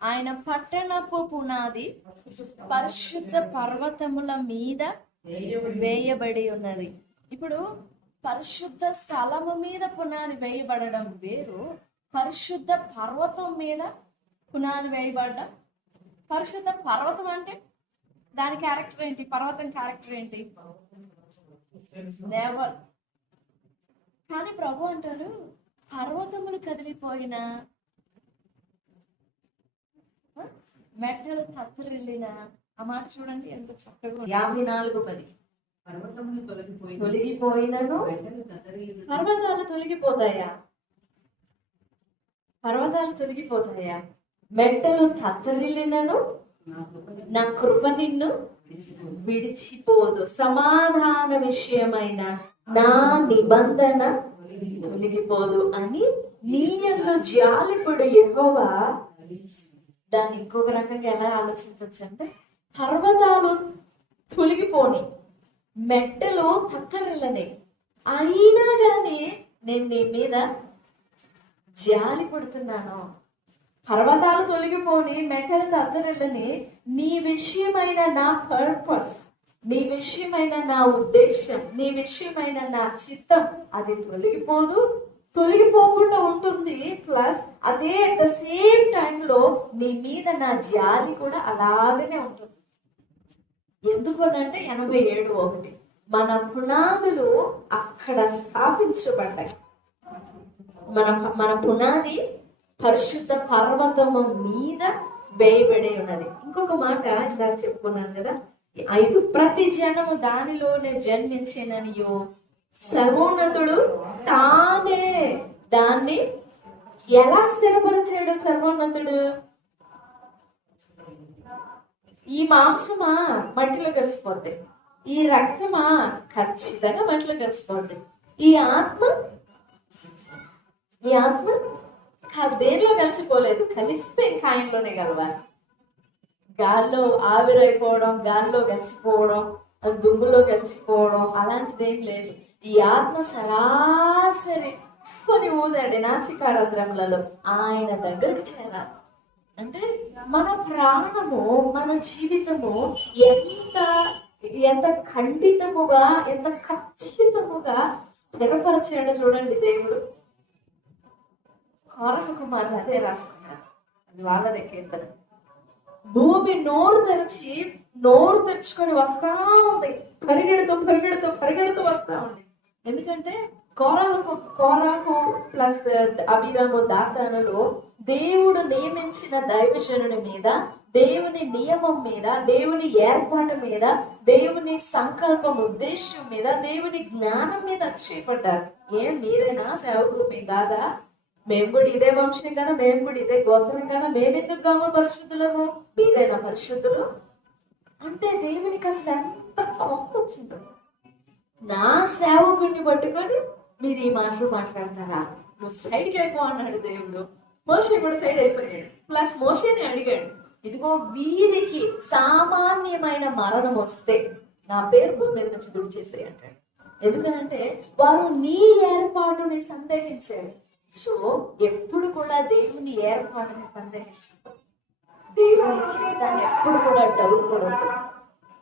ఆయన పట్టణపు పునాది పరిశుద్ధ పర్వతముల మీద వేయబడి ఉన్నది. ఇప్పుడు పరిశుద్ధ స్థలము మీద పునాది వేయబడడం వేరు, పరిశుద్ధ పర్వతం మీద పునాది వేయబడ్డం. పరిశుద్ధ పర్వతం అంటే దాని క్యారెక్టర్ ఏంటి? పర్వతం క్యారెక్టర్ ఏంటి? దేవర్. కానీ ప్రభు అంటారు, పర్వతములు కదిలిపోయినా, మెట్టలు తత్తరిల్లిన, ఆ మాట చూడండి ఎంత చక్కగా. 54:10 తొలగిపోయినను పర్వతాలు తొలగిపోతాయా? పర్వతాలు తొలగిపోతాయా? మెట్టలు తత్తరిల్లినను నా కృప నిన్ను విడిచిపోదు, సమాధాన విషయమైన నా నిబంధన తొలగిపోదు అని నీ యందు జాలిపడు యెహోవా. దాన్ని ఇంకొక రకంగా ఎలా ఆలోచించవచ్చు అంటే, పర్వతాలు తొలగిపోని, మెట్టలు తత్తరిల్లనే, అయినా కానీ నేను నీ మీద జాలి పడుతున్నాను. పర్వతాలు తొలగిపోని, మెట్టలు తత్తరిల్లని, నీ విషయమైన నా పర్పస్, నీ విషయమైన నా ఉద్దేశం, నీ విషయమైన నా చిత్తం అది తొలగిపోదు, తొలగిపోకుండా ఉంటుంది. ప్లస్ అదే అట్ ద సేమ్ టైంలో నీ మీద నా జాలి కూడా అలాగనే ఉంటుంది. ఎందుకనంటే 87:1 మన పునాదులు అక్కడ స్థాపించబడ్డాయి. మన పునాది పరిశుద్ధ పర్వతము మీద వేయబడి ఉన్నది. ఇంకొక మాట ఇందాక చెప్పుకున్నాను కదా, 5 ప్రతి జనము దానిలోనే జన్మించేననియో సర్వోన్నతుడు తానే దాన్ని ఎలా స్థిరపరిచాడు? సర్వోన్నతుడు ఈ మాంసమా మట్టిలో కలిసిపోద్ది, ఈ రక్తమా ఖచ్చితంగా మట్టిలో కలిసిపోద్ది, ఈ ఆత్మ దేనిలో కలిసిపోలేదు, కలిస్తే కాయంలోనే కలవాలి. గాల్లో ఆవిరైపోవడం, గాల్లో కలిసిపోవడం, దుమ్ములో కలిసిపోవడం అలాంటిది ఏం లేదు. ఈ ఆత్మ సరాసరి కొని ఊదాడు నాసికారంధ్రములలో, ఆయన దగ్గరికి చేరాలి. అంటే మన ప్రాణము, మన జీవితము ఎంత ఖండితముగా, ఎంత ఖచ్చితముగా స్థిరపరిచాడు చూడండి దేవుడు. కోరహ కుమారులు అదే రాసుకున్నారు, అది వాళ్ళదే కీర్తన. భూమి నోరు తెరుచుకొని వస్తా ఉంది, పరిగెడుతూ వస్తా ఉంది. ఎందుకంటే కోరాహు ప్లస్ అబీరాము దాతానులో దేవుడు నియమించిన దైవజనుని మీద, దేవుని నియమం మీద, దేవుని ఏర్పాటు మీద, దేవుని సంకల్పం ఉద్దేశం మీద, దేవుని జ్ఞానం మీద చేపడ్డారు. మీరేనా సేవకులు? మీ కాదా? మేము కూడా ఇదే వంశం కదా, మేము కూడా ఇదే గోత్రం కదా, మేమెందుకు కామో పరిశుద్ధులము? మీరేనా పరిశుద్ధులు? అంటే దేవునికి అసలు ఎంత కోపం వచ్చిందో. నా సేవకుడిని పట్టుకొని మీరు ఈ మాటలు మాట్లాడతారా? నువ్వు సైడ్కి అయిపో అన్నాడు దేవుడు. మోషే కూడా సైడ్ అయిపోయాడు. ప్లస్ మోషేని అడిగాడు, ఇదిగో వీరికి సామాన్యమైన మరణం వస్తే నా పేరు భూమి మీద నుంచి గుడి చేసే అంటాడు. ఎందుకనంటే వారు నీ ఏర్పాటుని సందేహించారు. సో ఎప్పుడు కూడా దేవుని ఏర్పాటుని సందేహించు, దేవుని చిత్తాన్ని ఎప్పుడు కూడా డౌట్ పడవద్దు,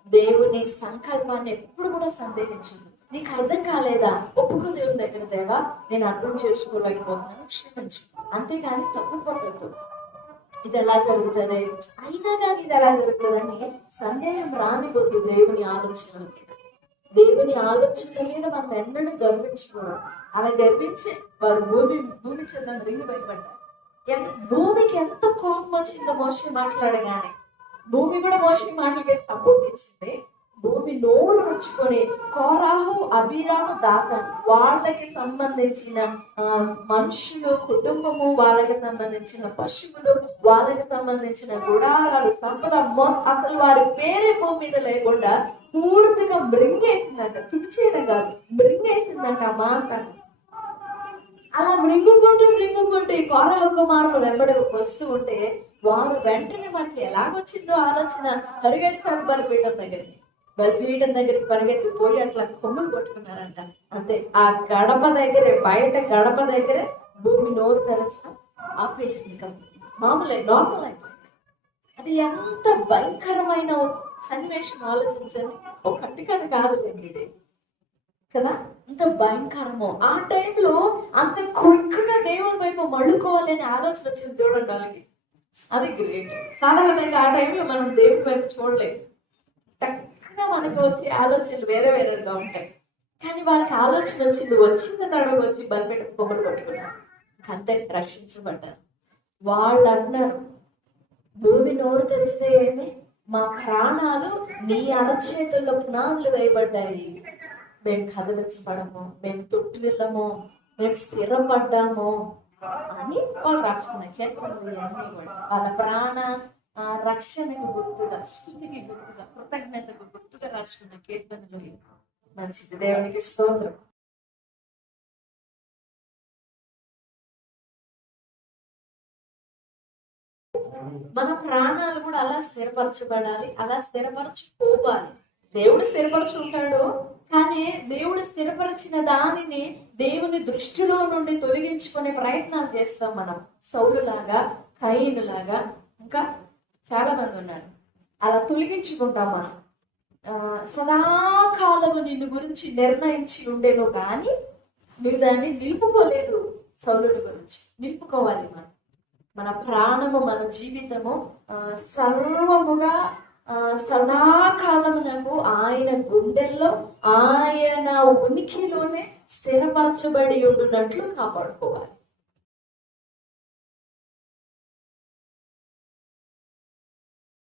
దేవుని సంకల్పాన్ని ఎప్పుడు కూడా సందేహించు. నీకు అర్థం కాలేదా? ఒప్పుకో దేవుని దగ్గర, దేవా నేను అర్థం చేసుకోలేకపోతున్నాను, క్షమించు. అంతేగాని తప్పు పడవద్దు. ఇది ఎలా జరుగుతుంది, అయినా కానీ ఇది ఎలా జరుగుతుందని సందేహం రానివద్దు దేవుని ఆలోచనలకి. దేవుని ఆలోచనల మీద మనం ఎన్నడూ గర్వించుకోవడం. అలా గర్వించే వారు భూమి చెందని రింగు భయపడ్డారు. భూమికి ఎంత కోపం వచ్చిందో మోషే మాట్లాడగానే, భూమి కూడా మోషే మాటలకి సపోర్ట్ ఇచ్చింది. భూమి నోరు తెచ్చుకొని కోరాహు, అబీరాము, దాతాను వాళ్ళకి సంబంధించిన మనుషులు, కుటుంబము, వాళ్ళకి సంబంధించిన పశువులు, వాళ్ళకి సంబంధించిన గుడారాలు, సంపద, అసలు వారి పేరే భూమి మీద లేకుండా పూర్తిగా మృంగేసిందంట. తుడిచేయడం కాదు, మృంగేసిందంట ఆ మాట. అలా మృంగుకుంటూ ఈ కోరహ కుమారులు వెంబడి వస్తూ ఉంటే వారు వెంటనే మనకి ఎలాగొచ్చిందో ఆలోచన, పరిగెత్తారు బలిపీఠం దగ్గరికి పరిగెత్తిపోయి అట్లా కొమ్ములు కొట్టుకున్నారంట. అంతే, ఆ గడప దగ్గరే, బయట గడప దగ్గరే భూమి నోరు తెరచడం ఆపేసింది. మామూలే, నార్మల్ అయిపోయింది. ఇది ఎంత భయంకరమైన సన్నివేశం ఆలోచించండి. ఒకటికని కాదులేండి ఇది కదా, అంత భయంకరము. ఆ టైంలో అంత క్విక్గా దేవుని వైపు మళ్ళుకోవాలని ఆలోచన వచ్చింది చూడండి వాళ్ళకి. అది గ్రేట్. సాధారణంగా ఆ టైంలో మనం దేవుని వైపు చూడలేము. టక్కున మనకు వచ్చే ఆలోచనలు వేరే వేరేగా ఉంటాయి. కానీ వాళ్ళకి ఆలోచన వచ్చింది నడుగు వచ్చి బలిపెట్ట కొమ్మలు పట్టుకున్నారు. అంతే, రక్షించబడ్డారు. వాళ్ళు అంటున్నారు, భూమి నోరు తెరిస్తే ఏంటి, మా ప్రాణాలు నీ అరచేతుల్లో పునాదులు వేయబడ్డాయి, మేము కదిలించబడము, మేము తొట్టిల్లము, మేము స్థిరపడ్డాము అని వాళ్ళు రాసుకున్న కీర్తనలు ఇవన్నీ కూడా వాళ్ళ ప్రాణ రక్షణకు గుర్తుగా, స్థుతికి గుర్తుగా, కృతజ్ఞతకు గుర్తుగా రాసుకున్న కీర్తనలు. మంచిది, దేవునికి స్తోత్రం. మన ప్రాణాలు కూడా అలా స్థిరపరచబడాలి, అలా స్థిరపరచుకోవాలి. దేవుడు స్థిరపరచుకుంటాడు, కానీ దేవుడు స్థిరపరిచిన దానిని దేవుని దృష్టిలో నుండి తొలగించుకునే ప్రయత్నాలు చేస్తాం మనం. సౌలులాగా, కయీనులాగా, ఇంకా చాలా మంది ఉన్నారు. అలా తొలగించుకుంటాం మనం. సదాకాలము నిన్ను గురించి నిర్ణయించి ఉండేను, కానీ నువ్వు దాన్ని నిలుపుకోలేదు. సౌలుని గురించి నిలుపుకోవాలి మనం. మన ప్రాణము, మన జీవితము సర్వముగా సదాకాలమునకు ఆయన గుండెల్లో, ఆయన ఉనికిలోనే స్థిరపరచబడి ఉండునట్లు కాపాడుకోవాలి.